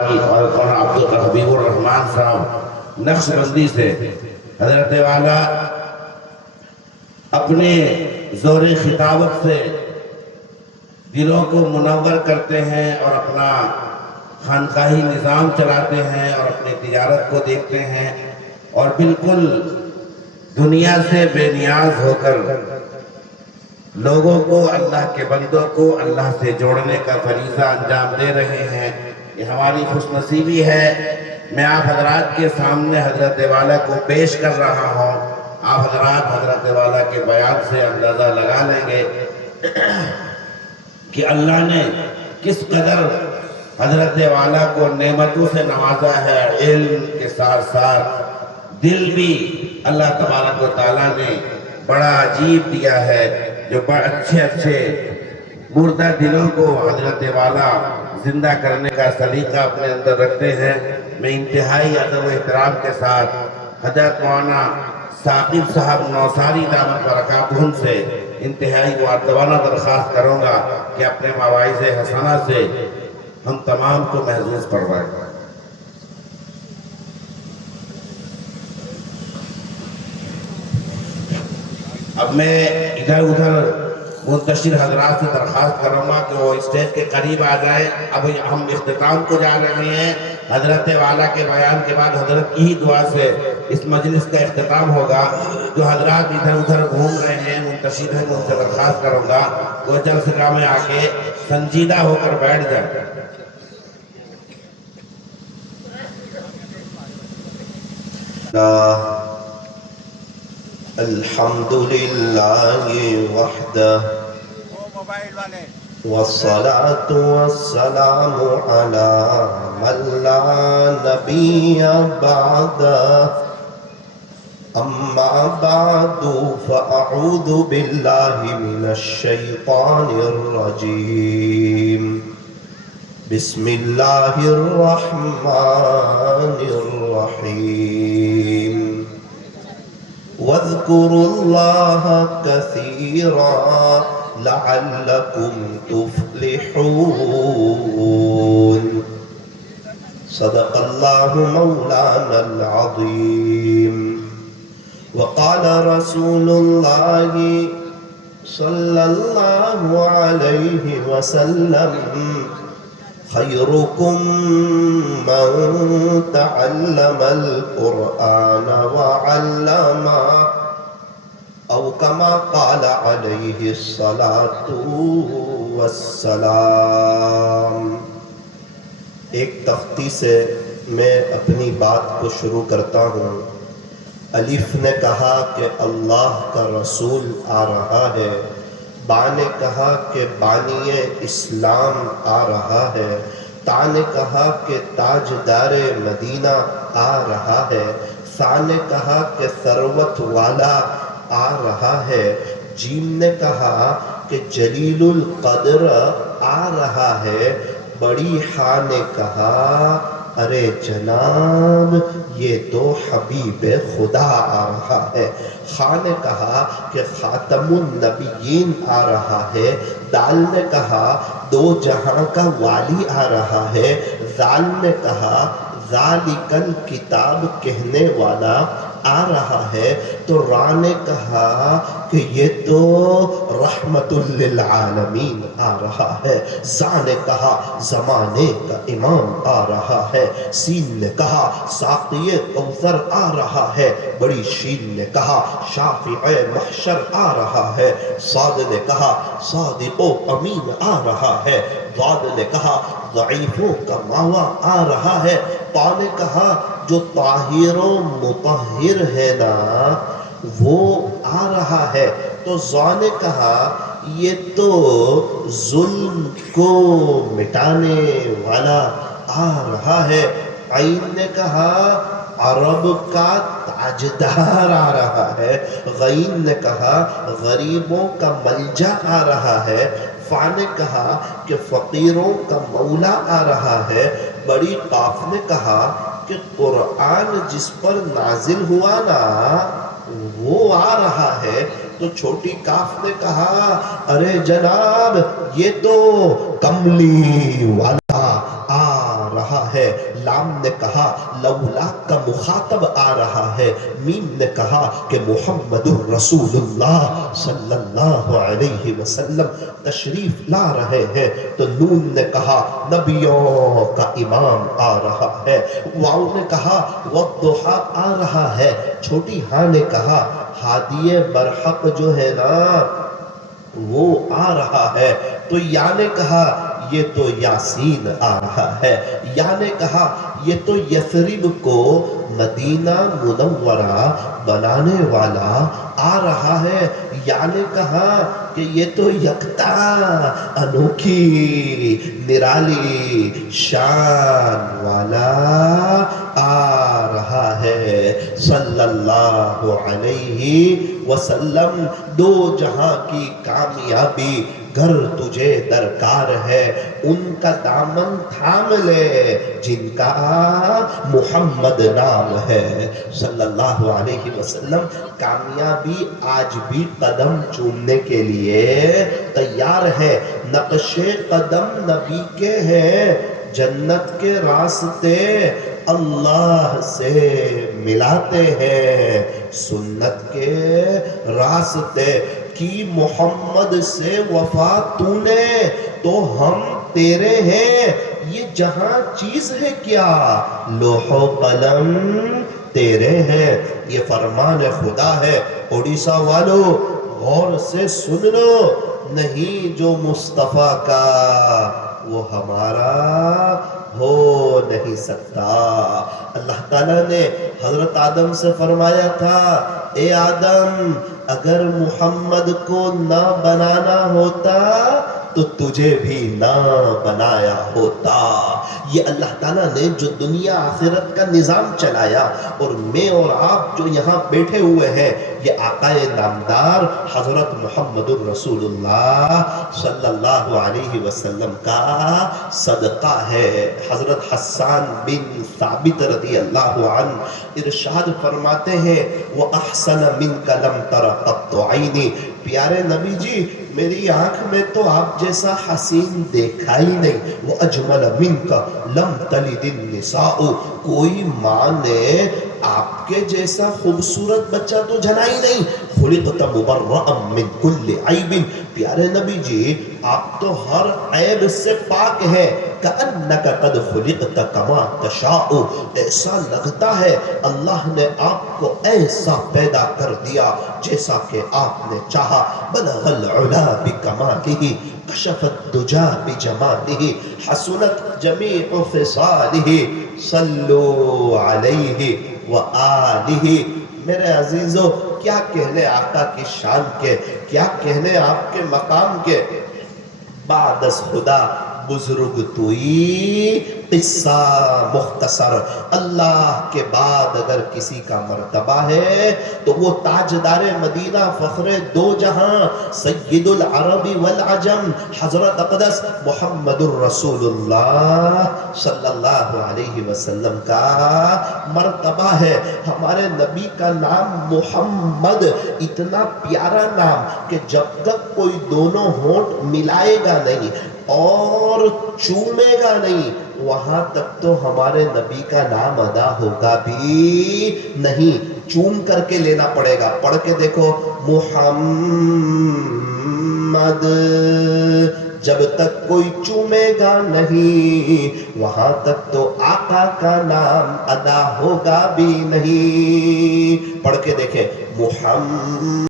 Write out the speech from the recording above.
اور حبیب الرحمان صاحب نقش بندی سے حضرت والا اپنے زور خطابت سے دلوں کو منور کرتے ہیں اور اپنا خانقاہی نظام چلاتے ہیں اور اپنی تجارت کو دیکھتے ہیں اور بالکل دنیا سے بے نیاز ہو کر لوگوں کو، اللہ کے بندوں کو اللہ سے جوڑنے کا فریضہ انجام دے رہے ہیں۔ یہ ہماری خوش نصیبی ہے۔ میں آپ حضرات کے سامنے حضرت والا کو پیش کر رہا ہوں۔ آپ حضرات حضرت والا کے بیان سے اندازہ لگا لیں گے کہ اللہ نے کس قدر حضرت والا کو نعمتوں سے نوازا ہے۔ علم کے ساتھ ساتھ دل بھی اللہ تبارک و تعالیٰ نے بڑا عجیب دیا ہے، جو بڑا اچھے مردہ دلوں کو حضرت والا زندہ کرنے کا سلیقہ اپنے اندر رکھتے ہیں۔ میں انتہائی ادب و احترام کے ساتھ حضرت مولانا ثاقب صاحب نوساری دامت برکاتہم سے انتہائی مؤدبانہ درخواست کروں گا کہ اپنے مواعظ حسنہ سے ہم تمام کو محظوظ فرمائیں۔ اب میں ادھر ادھر منتشر حضرات سے درخواست کروں گا کہ وہ اسٹیج کے قریب آ جائیں۔ اب ہم اختتام کو جا رہے ہیں۔ حضرت والا کے بیان کے بعد حضرت کی ہی دعا سے اس مجلس کا اختتام ہوگا۔ جو حضرات ادھر ادھر گھوم رہے ہیں، منتشر ہیں، ان سے درخواست کروں گا کہ وہ جلد سے جلد میں آ کے سنجیدہ ہو کر بیٹھ جائیں۔ الحمدللہ وحدہ والصلاة والسلام على من لا نبی بعدہ اما بعد فاعوذ باللہ من الشیطان الرجیم بسم اللہ الرحمن الرحیم وَاذْكُرُوا اللَّهَ كَثِيرًا لَعَلَّكُمْ تُفْلِحُونَ صدق اللہ مولانا العظیم وقال رسول اللہ صلی اللہ علیہ وسلم خیرکم من تعلم القرآن وعلمہ او کما قال علیہ الصلاة والسلام۔ ایک تختی سے میں اپنی بات کو شروع کرتا ہوں۔ الف نے کہا کہ اللہ کا رسول آ رہا ہے، با نے کہا کہ بانی اسلام آ رہا ہے، تا نے کہا کہ تاجدار مدینہ آ رہا ہے، سا نے کہا کہ ثروت والا آ رہا ہے، جیم نے کہا کہ جلیل القدر آ رہا ہے، بڑی ہا نے کہا ارے جناب یہ تو حبیب خدا آ رہا ہے، خا نے کہا کہ خاتم النبیین آ رہا ہے، دال نے کہا دو جہاں کا والی آ رہا ہے، زال نے کہا ذالک الکتاب کہنے والا آ رہا ہے، تو را نے کہا کہ یہ تو رحمت للعالمین آ رہا ہے، زا نے کہا زمانے کا امام آ رہا ہے، سین نے کہا ساقی کوثر آ رہا ہے، بڑی شین نے کہا شافع محشر آ رہا ہے، صاد نے کہا صادق و امین آ رہا ہے، ضاد نے کہا ضعیفوں کا ماوا آ رہا ہے، طا نے کہا جو طاہر و مطہر ہے نا وہ آ رہا ہے، تو ضا نے کہا یہ تو ظلم کو مٹانے والا آ رہا ہے، عین نے کہا عرب کا تاجدار آ رہا ہے، غین نے کہا غریبوں کا ملجا آ رہا ہے، فا نے کہا کہ فقیروں کا مولا آ رہا ہے، بڑی قاف نے کہا کہ قرآن جس پر نازل ہوا نا وہ آ رہا ہے، تو چھوٹی کاف نے کہا ارے جناب یہ تو کملی والا آ رہا رہا ہے، لام نے کہا لولا کا مخاطب آ رہا ہے، میم نے کہا کہ محمد الرسول اللہ صلی اللہ علیہ وسلم تشریف لا رہے ہیں، تو نون نے کہا نبیوں کا امام آ رہا ہے، واو نے کہا والضحیٰ آ رہا ہے، چھوٹی ہاں نے کہا ہادی برحق جو ہے نا وہ آ رہا ہے، تو یا نے کہا یہ تو یاسین آ رہا ہے، یا نے کہا یہ تو یثرب کو مدینہ منورہ بنانے والا آ رہا ہے، یا نے کہا کہ یہ تو یکتا انوکھی نرالی شان والا آ رہا ہے صلی اللہ علیہ وسلم۔ دو جہاں کی کامیابی گر تجھے درکار ہے، ان کا دامن تھام لے جن کا محمد نام ہے صلی اللہ علیہ وسلم۔ کامیابی آج بھی قدم چومنے کے لیے تیار ہے، نقش قدم نبی کے ہیں، جنت کے راستے اللہ سے ملاتے ہیں، سنت کے راستے کی محمد سے وفا تو نے تو ہم تیرے ہیں، یہ جہاں چیز ہے کیا لوح و قلم تیرے ہیں، یہ فرمان خدا ہے۔ اڑیسہ والو غور سے سن لو، نہیں جو مصطفیٰ کا وہ ہمارا ہو نہیں سکتا۔ اللہ تعالیٰ نے حضرت آدم سے فرمایا تھا اے آدم اگر محمد کو نہ بنانا ہوتا تو تجھے بھی نہ بنایا ہوتا۔ یہ اللہ تعالیٰ نے جو دنیا آخرت کا نظام چلایا، اور میں اور آپ جو یہاں بیٹھے ہوئے ہیں، یہ آقا نامدار حضرت محمد الرسول اللہ صلی اللہ علیہ وسلم کا صدقہ ہے۔ حضرت حسان بن ثابت رضی اللہ عنہ ارشاد فرماتے ہیں وَأَحْسَنَ مِنْكَ لَمْ تَرَ قَطُّ عَيْنِي، پیارے نبی جی میری آنکھ میں تو آپ جیسا حسین دیکھا ہی نہیں، وَأَجْمَلَ مِنْكَ لَمْ تَلِدِ النِّسَاءُ، کوئی ماں نے آپ کے جیسا خوبصورت بچہ تو جنا ہی نہیں، خُلِقْتَ مُبَرَّأً مِنْ كُلِّ عَيْبٍ، پیارے نبی جی آپ تو ہر عیب سے پاک ہیں، كَأَنَّكَ قَدْ خُلِقْتَ كَمَا تَشَاءُ، ایسا لگتا ہے اللہ نے آپ کو ایسا پیدا کر دیا جیسا کہ آپ نے چاہا۔ بلغ العلا بکمالہ کشف الدجا بجمالہ حسنت جمیع خصالہ صلو علیہ وآلہ۔ میرے عزیزو کیا کہنے آقا کی شان کے، کیا کہنے آپ کے مقام کے، بعد از خدا بزرگ توئی قصہ مختصر، اللہ کے بعد اگر کسی کا مرتبہ ہے تو وہ تاجدار مدینہ فخر دو جہاں سید العرب والعجم حضرت اقدس محمد الرسول اللہ صلی اللہ علیہ وسلم کا مرتبہ ہے۔ ہمارے نبی کا نام محمد اتنا پیارا نام کہ جب تک کوئی دونوں ہونٹ ملائے گا نہیں اور چومے گا نہیں وہاں تک تو ہمارے نبی کا نام ادا ہوگا بھی نہیں، چوم کر کے لینا پڑے گا۔ پڑھ کے دیکھو محمد، جب تک کوئی چومے گا نہیں وہاں تک تو آقا کا نام ادا ہوگا بھی نہیں۔ پڑھ کے دیکھیں محمد